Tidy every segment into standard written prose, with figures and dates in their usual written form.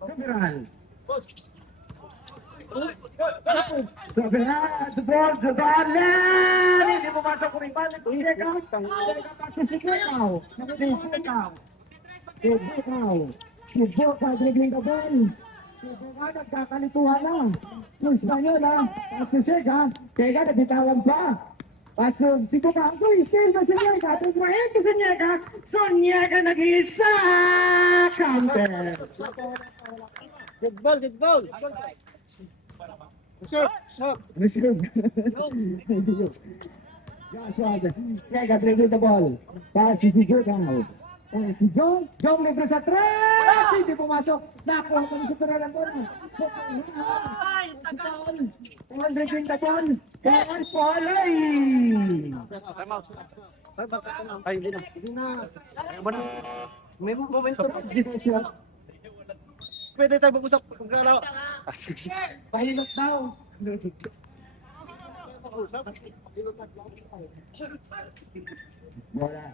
Soberan. Soberan, Soberan! Hindi pumasok ko rin balik. Sikaw. Sikaw. Sikaw, dribbling the ball. Sikaw, nagkakalituhan na. Yung Espanyol, ha? Tapos si Sega, nabitawan pa. Pasok, si Kukanto, still na si Niega. Tumahin ka si Niega. So, Niega nag-iisa. Counter. Good ball. Shoot. Receive. Sega, dribble the ball. Pass si Kukanto. Si Jong libre sa tres. Hindi pumasok. Nakuha ko sa tiraran ko na. Paul dribbling the ball. Paul, ay! Ay, hindi na. May momentum. Pwede tayo mag-usap. Pahilot daw. Bola.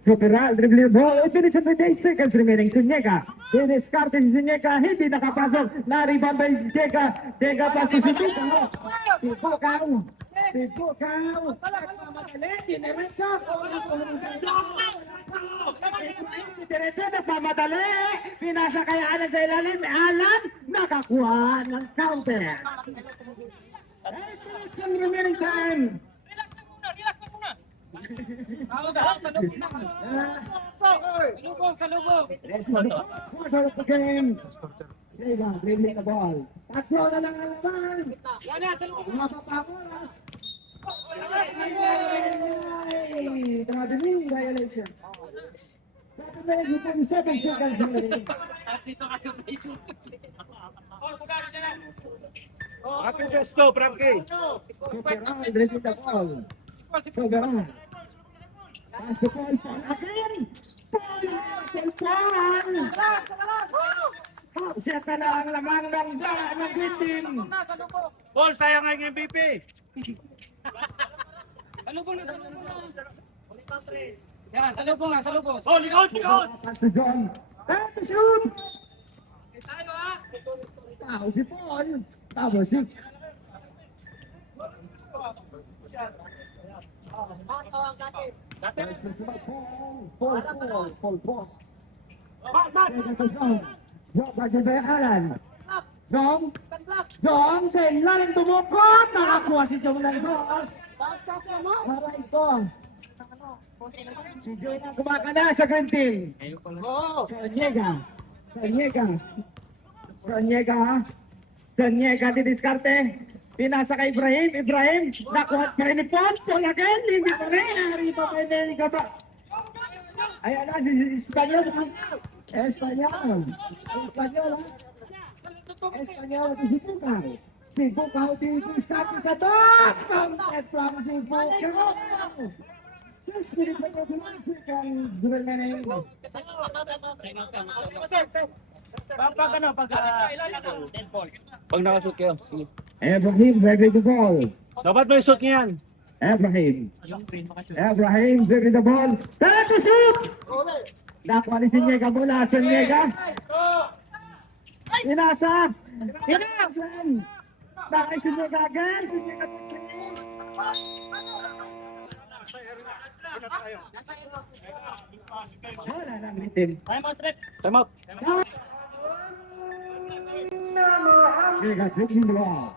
Superal, dribbling ball. 8 minutes and 28 seconds remaining. Zuniga. Diniscarte si Zuniga. Hindi nakapasok. Na-rebound by Jega. Jega pa si Zuniga. Si Bukaw. Nagmamadali. Dinerecho. Dinerecho. Nagmamadali. Pinasa kay Alan sa ilalim. Alan. Nakakuha ng counter. 8 minutes and remaining time. Relax na muna. Salubong. Quarter of the game. Jega, dribbling the ball. Tatlo na lang ang laban. Mga papakoras. Ay, traveling violation. 7 minutes and 27 seconds remaining. Dito kasi may shoot. Happy Presto, Frankie. Soberan, dribbling the ball. Soberan. Pass the ball for again. Siya na ang lamang ng green team. Paul, sayang ang MVP. Salubong na. Yan, salubong. Oh, likod. Pass to John. To shoot. Tayo ha. Tao si Paul. Tama si. Paul. Jong, bagay ba yung Alan? Jong, sa ilalim tumukot! Nakakuha si Jong Landos! Maray ko! Si Jong ang kumakana sa green team! Sa Niega, didiskarte! Pinasa kay Ibrahim! Nakuha pa rin ni Paul again! Hindi pa rin! Hari pa rin! Ayan na, si Espanyol! Espanyol at si Bukaw. Si Bukaw start sa dos! Counted from si Bukaw! 6 minutes and 21 seconds remaining. Pag nakashoot kayo. Sige. Ibrahim ready to ball. Dapat may shoot niyan. Ibrahim ready the ball. Time to shoot! Nakuha ni Zuniga mula. Zuniga. Inasa. Nakay Zuniga again. Wala na ang team. Time out. Zuniga dribbling the ball.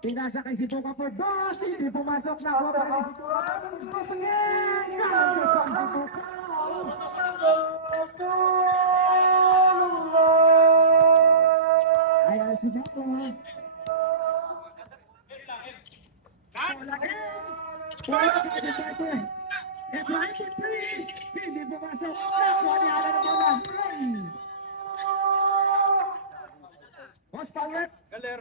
Pinasa kay si Tuka for dos. Hindi pumasok na ako. Pero si Tuka for dos again. Ayan si Tuka. Ibrahim si Pri. Hindi pumasok. Nakuha ni Alan ang bola. Boss Paulet. Galera.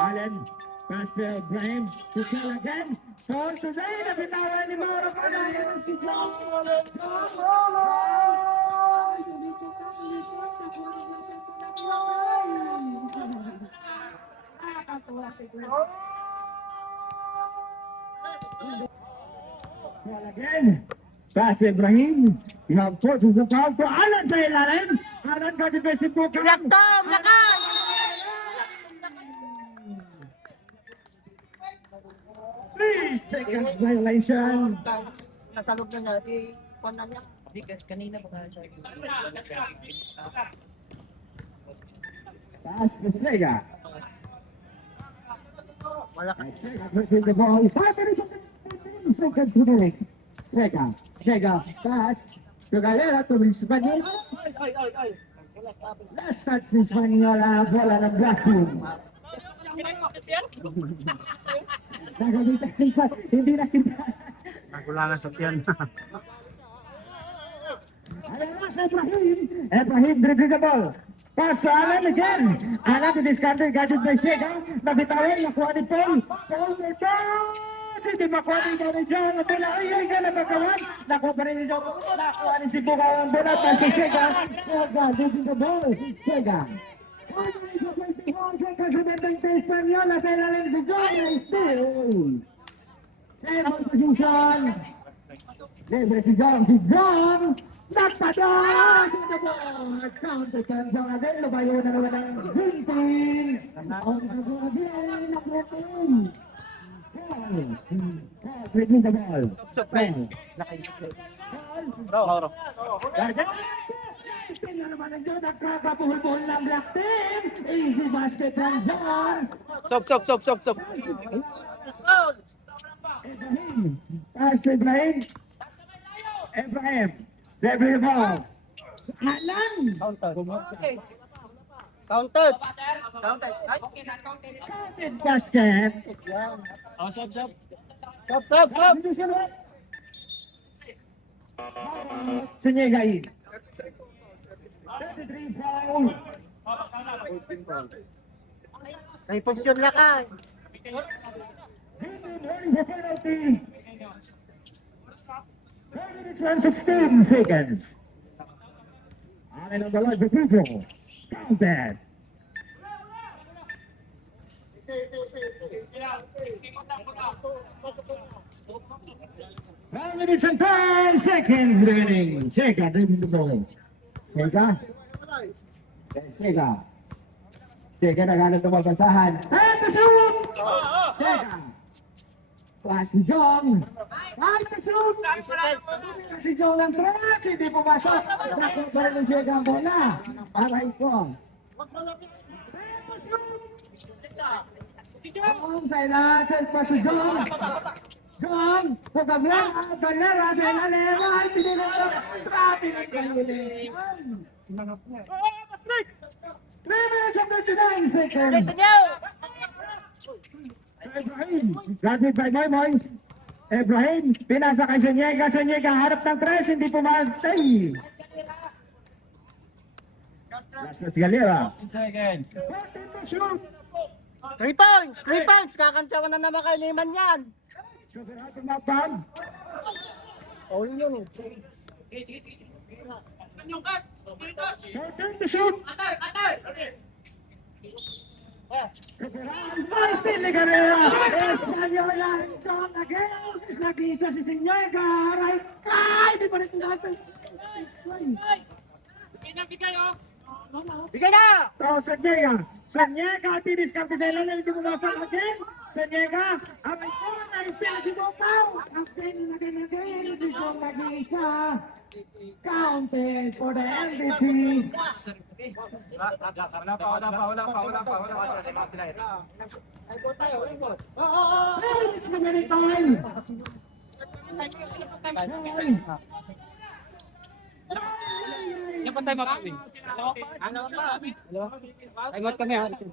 Allen, pass to Ibrahim, to Kel again. For today, nabitawan ni Mauro Panayan si John. John! Well, again, pass Ibrahim. You have forces the foul to Alan sa ilalim. Alan ka defensive booker. Tom, lakas! 3 seconds violation. Nasa loob na niya, si Juan na niya. Pass to Slega. Malaki. Pushing the ball. 5 minutes and 15 seconds remaining. Slega, pass. To Galera to Espanyol. Last touch ni Espanyol. Bola ng Blackpool. Nagamitan sa hindi nakita. Nagulangan sa tiyan. Ayan na sa Ibrahim. Ibrahim dribbling the ball. Pass to Alan again. Alan to discarded, gadget by Sega. Nabitawin, nakuha ni Paul. Paul may pass. Hindi makuha ni Gary John. Ang bola, ay, ka na magawan. Nakuha pa rin ni John. Nakuha ni si Bukaw ang bola. Pass to Sega. Sega, dribbling the ball. Sega. 5 minutes and 21 seconds remaining sa Espanyol. Nasa ilalim si John. Still. Second position. Libre si John. Si John. Nagpadas! Ito po! Counter chance ang agad. Lumayo na naman ang Vintin. Ang agad again. Ang Vintin. Paul. Dribbling the ball. Paul. Still na naman ang John. Nagkakapuhul-puhul ng Black Team. Easy basket from John. Stop. Ibrahim. Pass to Ibrahim. Ibrahim. Dribbling the ball. Alan. Counted. Counted basket. Stop. Senyegai. 33 foul. May posisyon na ka. Hitting the penalty. 4 minutes and 16 seconds. Allen on the line for people. Counted. Five minutes and 10 seconds remaining. Sega dribbling the ball. Sega naghanap ng mabasahan. And the shoot! Sega. Pass si Jong. Ay, the shoot! Si Jong ng 3. Hindi pumasok. Nakuha rin ng Sega ang bola. Aray ko. Jong sa ilalim. Pass si Jong. Jong, Galera sa ilalim. Ay, pinunod. Pinagkalulis. 3 minutes and 39 seconds. Ibrahim, graduate by Moy. Ibrahim, pinasa kay Sanyega, harap ng 3, hindi pumatay. Last na si Galera. 14 to shoot. 3 points. Kakantsawan na naman kay Lehman yan. Super hot ng outbound. Oh, yun. 14 to shoot. Nice steal ni Galera. Espanyol lang. Gone again. Nag-isa si Sanyega. Right. Ay, di pa rin natin. Bigay na! Sanyega, tiniskarte sa ilalim, hindi bumasok again. Sanyega, aray ko, na-steal si Bopaw. Again, si Jong nag-iisa. Counted for the MVP. Wala pa. 3 minutes na minute time. Dapat tayo mag-uwi. Ano? Time out kami ha.